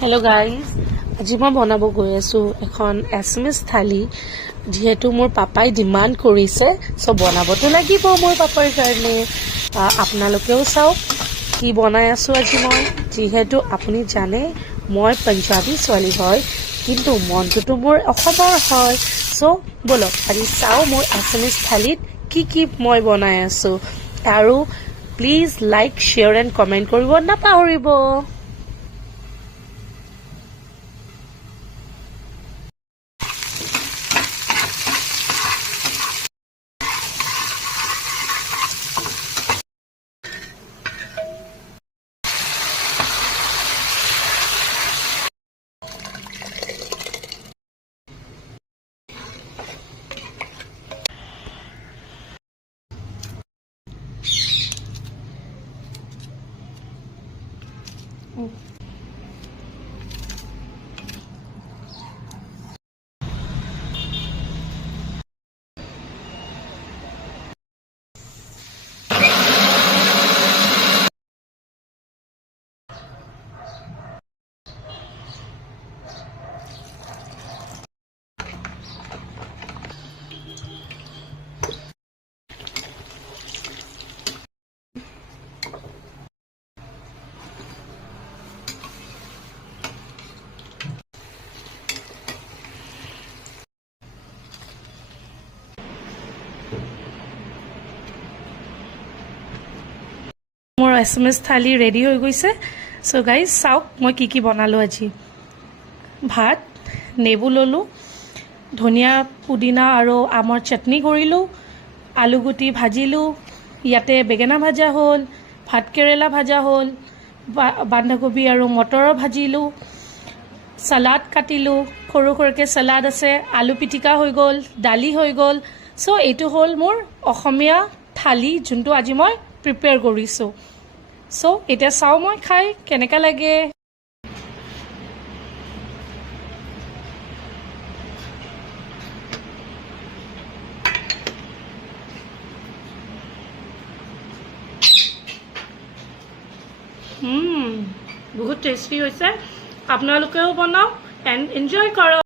Hello' guys, আজি মই বনাব গৈ আছোঁ এখন এছমিছ থালি। যিহেতু মোৰ পাপাই ডিমাণ্ড কৰিছে, চ' বনাবতো লাগিব মোৰ পাপাৰ কাৰণে। আপোনালোকেও চাওক কি বনাই আছোঁ আজি মই। যিহেতু আপুনি জানে মই পাঞ্জাবী ছোৱালী হয়, কিন্তু মনটোতো মোৰ অসমৰ হয়। চ' ব'লক আজি চাওঁ মোৰ এছমিছ থালিত কি মই বনাই আছোঁ। আৰু please like, share and comment কৰিব নাপাহৰিব। মোৰ এছমিছ থালি ৰেডি হৈ গৈছে। চ' গাইজ চাওক মই কি বনালোঁ আজি। ভাত, নেবু ল'লোঁ, ধনিয়া পুদিনা আৰু আমৰ চাটনি কৰিলোঁ, আলুগুটি ভাজিলোঁ, ইয়াতে বেঙেনা ভাজা হ'ল, ভাতকেৰেলা ভাজা হ'ল, বন্ধাকবি আৰু মটৰৰ ভাজিলোঁ, চালাড কাটিলোঁ, সৰু সৰুকৈ চালাড আছে, আলু পিটিকা হৈ গ'ল, দালি হৈ গ'ল। চ' এইটো হ'ল মোৰ অসমীয়া থালি, যোনটো আজি মই প্ৰিপেয়াৰ কৰিছোঁ। চ' এতিয়া চাওঁ মই খাই কেনেকুৱা লাগে। বহুত টেষ্টি হৈছে। আপোনালোকেও বনাওক এণ্ড এনজয় কৰক।